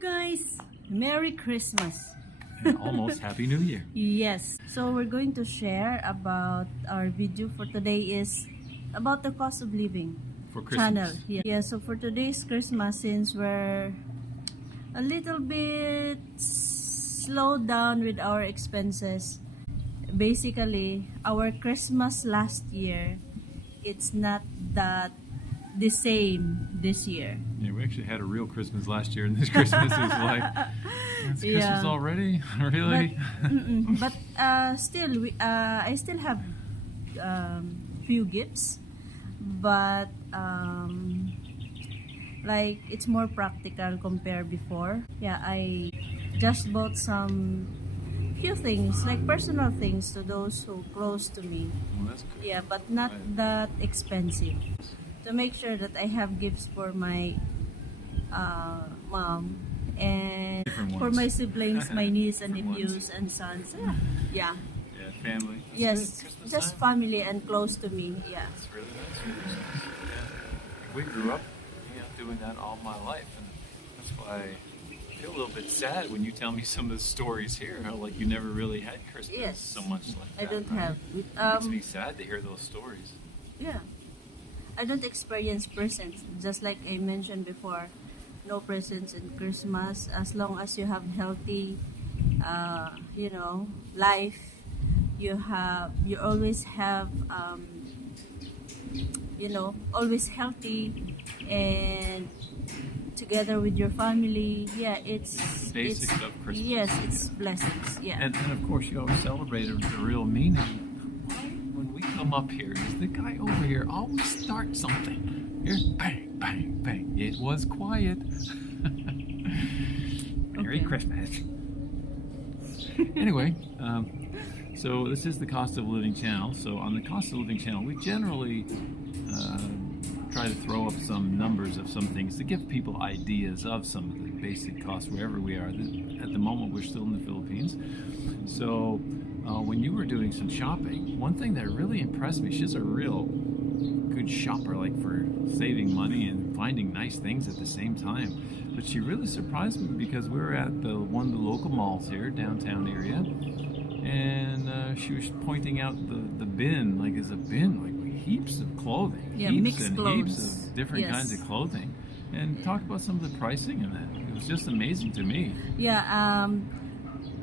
guys! Merry Christmas! And almost Happy New Year. Yes, so we're going to share about our video for today is about the cost of living For channel. Christmas. Yeah, so for today's Christmas, since we're a little bit slowed down with our expenses, basically our Christmas last year, it's not that the same this year. Yeah, we actually had a real Christmas last year, and this Christmas is like, it's Christmas already? Really? But still, I still have few gifts, but like it's more practical compared before. Yeah, I just bought some few things, like personal things to those who close to me. Well, that's good. Yeah, but not that expensive. To make sure that I have gifts for my mom and Different for ones. my siblings, my niece and Different nephews and sons. Yeah. Yeah, family. That's Yes, good. Christmas just time. family and close to me. Yeah. It's really nice. Really nice. Yeah. We grew up, doing that all my life, and that's why I feel a little bit sad when you tell me some of the stories here. How like you never really had Christmas Yes. so much like I that. don't right? have. It makes me sad to hear those stories. Yeah. I don't experience presents. Just like I mentioned before, no presents in Christmas. As long as you have healthy, life, you always have, always healthy and together with your family. Yeah, it's Basics it's, of Christmas. Yes, it's blessings. Yeah. And of course, you always celebrate the real meaning. When we come up here, the guy over here always starts something. Here, bang, bang, bang. It was quiet. Merry Okay. Christmas. Anyway, so this is the Cost of Living channel. So on the Cost of Living channel, we generally try to throw up some numbers of some things to give people ideas of some of the basic costs wherever we are. At the moment, we're still in the Philippines. So when you were doing some shopping, one thing that really impressed me, she's a real good shopper, like for saving money and finding nice things at the same time. But she really surprised me because we were at one of the local malls here, downtown area, and she was pointing out the bin, like as a bin, like heaps of clothing, Yeah, heaps mixed and clothes. heaps of different Yes. kinds of clothing, and talk about some of the pricing in that. It was just amazing to me. Yeah,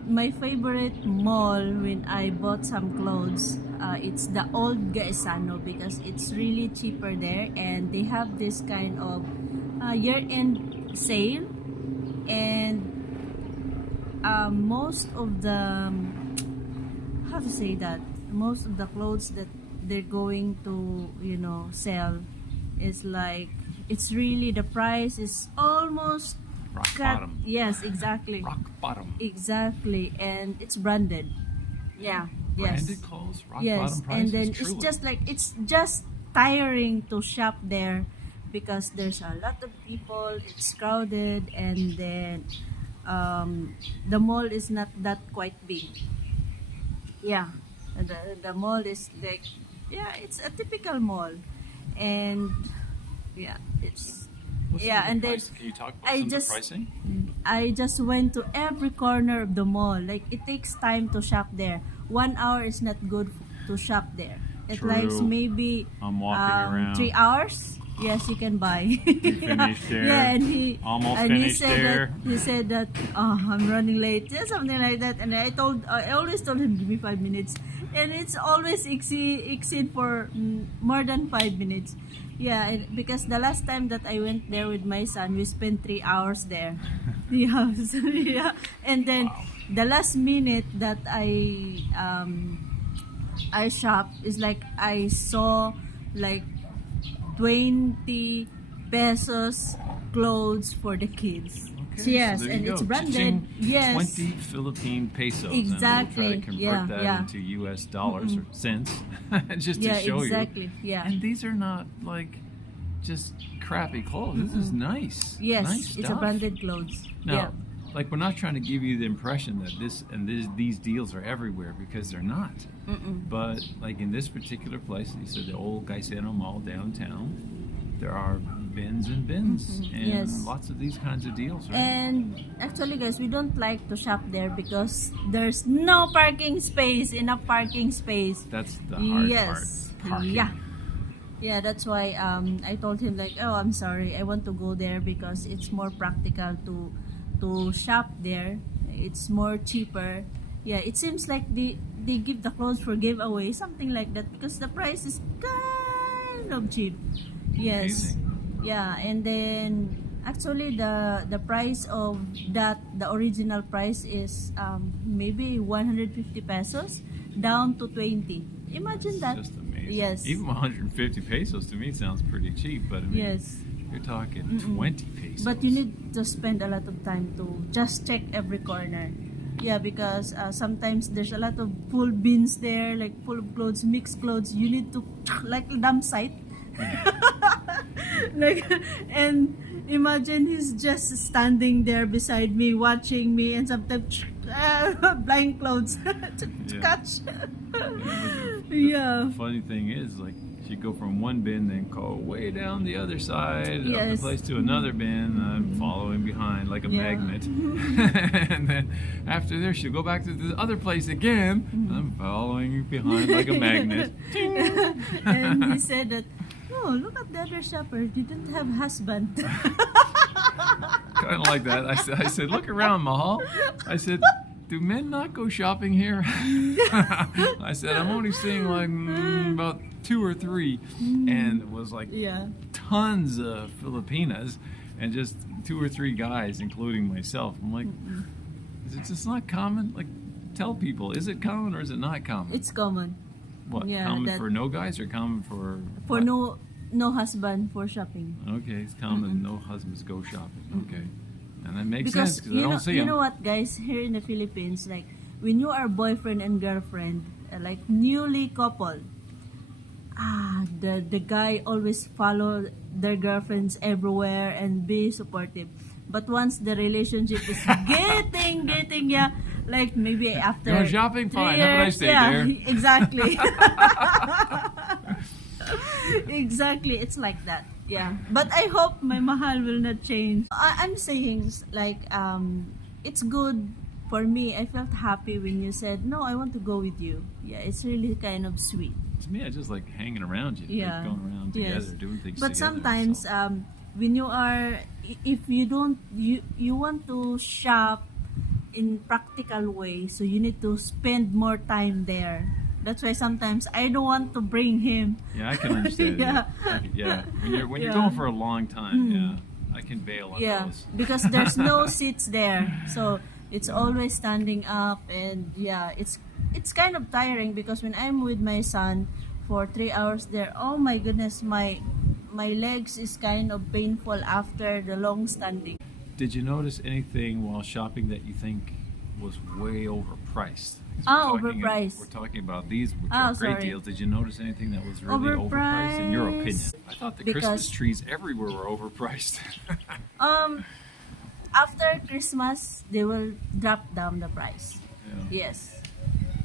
my favorite mall when I bought some clothes, it's the old Gaisano because it's really cheaper there and they have this kind of year-end sale and most of the, how to say that, most of the clothes that they're going to, sell is like, it's really, the price is almost Rock cut. bottom. Yes, exactly. Rock bottom. Exactly, and it's branded. Yeah. Branded Yes. clothes, rock Yes, bottom prices. and then truly. it's just like it's just tiring to shop there because there's a lot of people. It's crowded, and then the mall is not that quite big. Yeah, the mall is like, yeah, it's a typical mall, and yeah, it's. What's Yeah, some of and the then price? Can you talk about I some just- of the pricing? I just went to every corner of the mall. Like it takes time to shop there. 1 hour is not good to shop there. It True. likes maybe I'm walking around. 3 hours. Yes, you can buy. You finished there. Yeah, and he Almost and finished he said there. That, he said that I'm running late. Yeah, something like that. And I always told him give me 5 minutes, and it's always exceed for more than 5 minutes. Yeah, because the last time that I went there with my son, we spent 3 hours there. Yeah, so, yeah. And then the last minute that I shopped is like I saw like 20 pesos clothes for the kids. Okay, Yes, so there and you it's go. branded. Cha-ching, Yes. 20 Philippine pesos. Exactly. And we'll try to convert Yeah, that yeah. into US dollars or cents just Yeah, to show exactly. you. Yeah. And these are not like just crappy clothes. This is nice. Yes, nice it's a stuff. branded clothes. Now, Yeah. like we're not trying to give you the impression that these deals are everywhere because they're not. But like in this particular place, you said the old Gaisano Mall downtown, there are bins and bins, and Yes. lots of these kinds of deals, right? And actually, guys, we don't like to shop there because there's no parking space, enough parking space. That's the hard Yes. part. Parking. Yeah. Yeah, that's why I told him like, oh, I'm sorry, I want to go there because it's more practical to shop there. It's more cheaper. Yeah, it seems like they give the clothes for giveaway, something like that, because the price is kind of cheap. Yes. Amazing. Yeah, and then actually the price of that, the original price is maybe 150 pesos down to 20. Imagine that. It's just amazing. Yes. Even 150 pesos to me sounds pretty cheap, but I mean, Yes. you're talking 20 pesos. But you need to spend a lot of time to just check every corner. Yeah, because sometimes there's a lot of full bins there, like full of clothes, mixed clothes. You need to, like a dump site. Like, and imagine he's just standing there beside me, watching me, and sometimes blind clothes to Yeah. catch. The Yeah. funny thing is, like, you go from one bin, then go way down the other side of the Yes. place to another bin. I'm following behind like a Yeah. magnet, and then after there, she'll go back to the other place again. I'm following behind like a magnet. And he said that, oh, look at the other shopper, didn't have husband. Kind of like that. I said, look around, Mahal. I said, do men not go shopping here? I said, I'm only seeing like about 2 or 3, and it was like Yeah. tons of Filipinas and just 2 or 3 guys, including myself. I'm like, is it just not common? Like, tell people, is it common or is it not common? It's common. What, yeah, common that- for no guys or common for For what? no husband for shopping. Okay, it's common. No husbands go shopping. Okay, and that makes Because sense because I don't see you them. know what, guys, here in the Philippines, like when you are boyfriend and girlfriend, like newly coupled, the guy always follow their girlfriends everywhere and be supportive. But once the relationship is getting yeah, like maybe after Going shopping? 3 Fine. Have a nice years, day, yeah, dear. exactly. Exactly, it's like that. Yeah, but I hope my mahal will not change. I'm saying like it's good for me. I felt happy when you said no, I want to go with you. Yeah, it's really kind of sweet. To me, I just like hanging around you, Yeah. like going around Yes. together, doing things But together. sometimes so. when you are, if you don't, you want to shop in practical way, so you need to spend more time there. That's why sometimes I don't want to bring him. Yeah, I can understand. Yeah. Yeah. When you're Yeah. going for a long time, yeah, I can bail on Yeah, those. because there's no seats there, so it's always standing up, and yeah, it's kind of tiring because when I'm with my son for 3 hours there, oh my goodness, my legs is kind of painful after the long standing. Did you notice anything while shopping that you think was way overpriced? 'Cause Ah, we're talking- overpriced. We're talking about these, which Ah, are great sorry. deals. Did you notice anything that was really overpriced in your opinion? Overpriced I thought the because- Christmas trees everywhere were overpriced. After Christmas they will drop down the price. Yeah. Yes.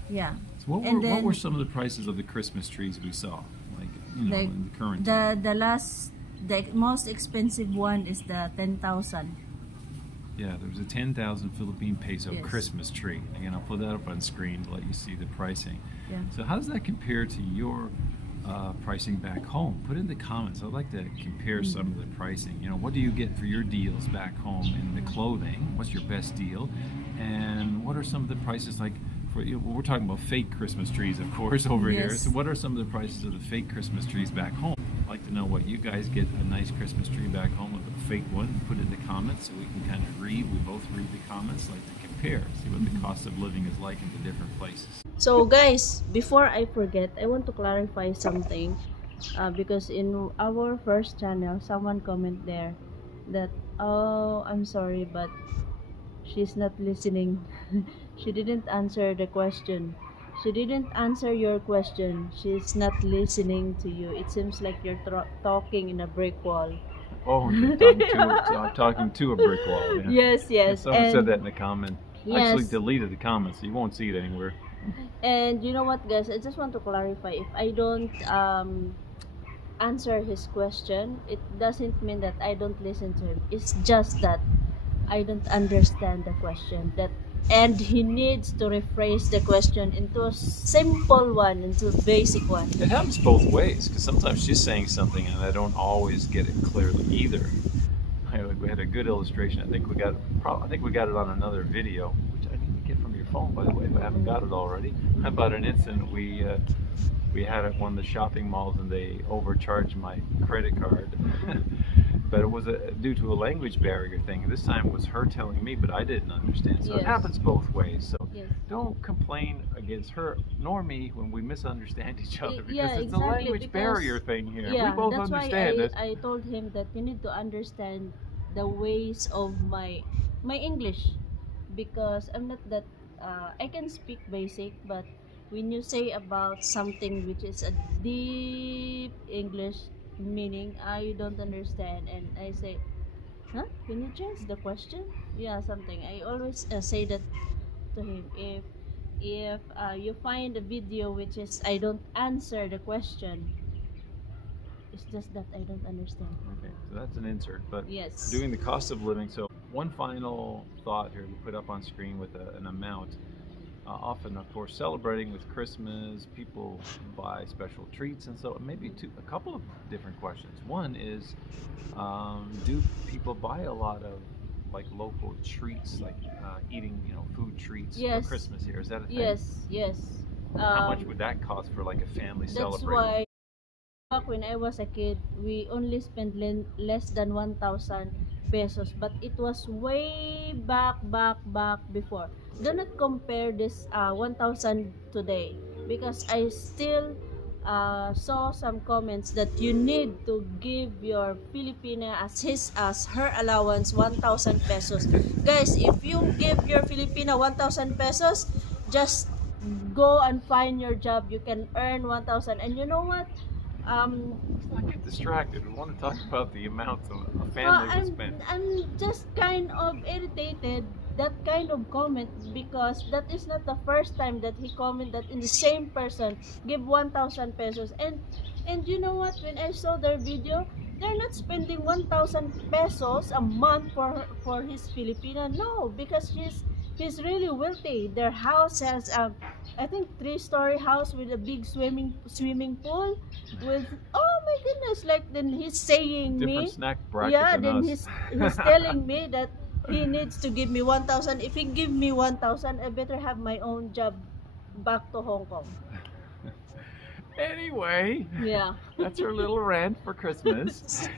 Yeah. So what And were, what then- were some of the prices of the Christmas trees we saw? Like, you know, Like in the current the most expensive one is the 10,000. Yeah, there was a 10,000 Philippine peso Yes. Christmas tree. Again, I'll put that up on screen to let you see the pricing. Yeah. So how does that compare to your pricing back home? Put in the comments. I'd like to compare some of the pricing. You know, what do you get for your deals back home in the clothing? What's your best deal? And what are some of the prices like for, you know, we're talking about fake Christmas trees, of course, over here. Yes. So what are some of the prices of the fake Christmas trees back home? I'd like to know what you guys get a nice Christmas tree back home with a fake one. Put in the comments so we can kind of read. We both read the comments, like to compare, see what the cost of living is like in the different places. So guys, before I forget, I want to clarify something because in our first channel, someone comment there that, oh, I'm sorry, but she's not listening. She didn't answer the question. She didn't answer your question. She's not listening to you. It seems like you're talking in a brick wall. Oh, you're talking to a brick wall. Yeah. Yes, yes. Someone and, said that in the comment. I Yes. actually deleted the comment, so you won't see it anywhere. And you know what, guys? I just want to clarify. If I don't answer his question, it doesn't mean that I don't listen to him. It's just that I don't understand the question. And he needs to rephrase the question into a simple one, into a basic one. It happens both ways because sometimes she's saying something and I don't always get it clearly either. We had a good illustration. I think we got it on another video, which I need to get from your phone, by the way, if I haven't got it already. About an incident we had at one of the shopping malls and they overcharged my credit card. But it was due to a language barrier thing. This time it was her telling me, but I didn't understand. So Yes. it happens both ways. So Yes. don't complain against her nor me when we misunderstand each other because Yeah, it's a exactly, language because- barrier thing here. Yeah, We both that's understand why it. I told him that you need to understand the ways of my English, because I'm not that I can speak basic, but when you say about something which is a deep English meaning, I don't understand, and I say, huh? Can you change the question? Yeah, something. I always say that to him. If you find a video which is I don't answer the question, it's just that I don't understand. Okay, so that's an insert. But Yes. doing the cost of living. So one final thought here to put up on screen with an amount. Often, of course, celebrating with Christmas, people buy special treats, and so maybe a couple of different questions. One is, do people buy a lot of like local treats, like eating, food treats Yes. for Christmas here? Is that a thing? Yes. How much would that cost for like a family That's celebration? why back when I was a kid, we only spent less than 1,000 pesos, but it was way back before. Do not compare this 1,000 today, because I still saw some comments that you need to give your Filipina as her allowance 1,000 pesos. Guys, if you give your Filipina 1,000 pesos, just go and find your job. You can earn 1,000, and you know what? Let's not get distracted. We want to talk about the amount a family would spend. I'm just kind of irritated that kind of comment, because that is not the first time that he comment that in the same person give 1,000 pesos, and you know what, when I saw their video, they're not spending 1,000 pesos a month for his Filipina. No, because he's really wealthy. Their house has I think 3-story house with a big swimming pool with, oh my goodness, like then he's saying Different me, snack bracket yeah, than then us. he's telling me that he needs to give me 1,000. If he give me 1,000, I better have my own job back to Hong Kong. Anyway, Yeah. that's her little rant for Christmas.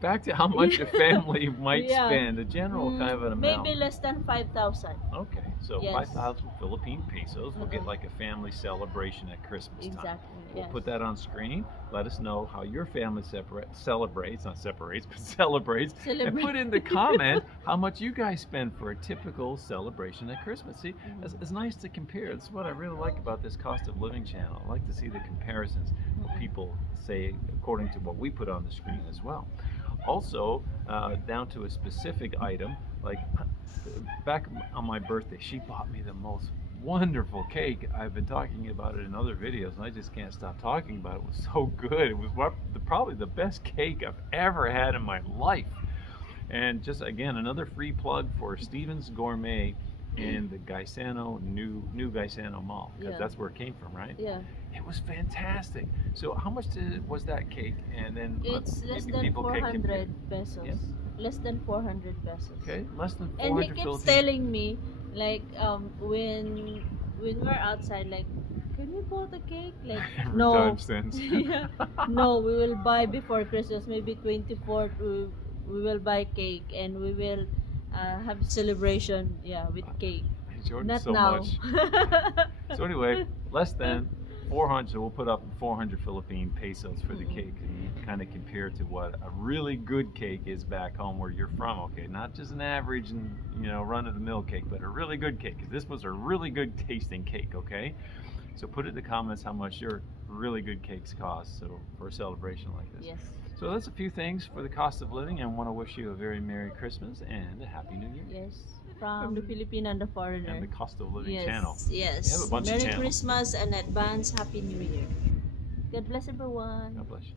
Back to how much a family might Yeah. spend, a general kind of an amount. Maybe less than 5,000. Okay, so Yes. 5,000 Philippine pesos. We'll get Mhm. like a family celebration at Christmas time. Exactly. We'll Yes. put that on screen. Let us know how your family celebrates, not separates, but celebrates. And Celebrate. put in the comment how much you guys spend for a typical celebration at Christmas. See, it's nice to compare. This is what I really like about this cost of living channel. I like to see the comparisons, what people say according to what we put on the screen as well. Also, down to a specific item, like back on my birthday, she bought me the most wonderful cake. I've been talking about it in other videos and I just can't stop talking about it. It was so good. It was probably the best cake I've ever had in my life. And just again, another free plug for Stevens Gourmet in the Gaisano, new Gaisano Mall, because Yeah. that's where it came from, right? Yeah. It was fantastic. So how much was that cake? And then It's less maybe than people can compare. 400 pesos. Yes. Less than 400 pesos. Okay, less than 400 And he keeps Philippines. telling me, like, when we're outside, like, can we bought a cake? Like, Every no. time since. Yeah. No, we will buy before Christmas, maybe 24th. We will buy cake and we will have celebration, yeah, with cake. I enjoyed it Not so now. much. So anyway, less than 400, so we'll put up 400 Philippine pesos for the cake, kind of compare to what a really good cake is back home where you're from. Okay, not just an average and run-of-the-mill cake, but a really good cake. This was a really good tasting cake. Okay, so put in the comments how much your really good cakes cost. So for a celebration like this. Yes. So that's a few things for the cost of living, and I want to wish you a very Merry Christmas and a Happy New Year. Yes. From the Filipino and the foreigner. And the cost of living Yes. channel. Yes. You have a bunch of Merry channels. Christmas and advance Happy New Year. God bless everyone. God bless you.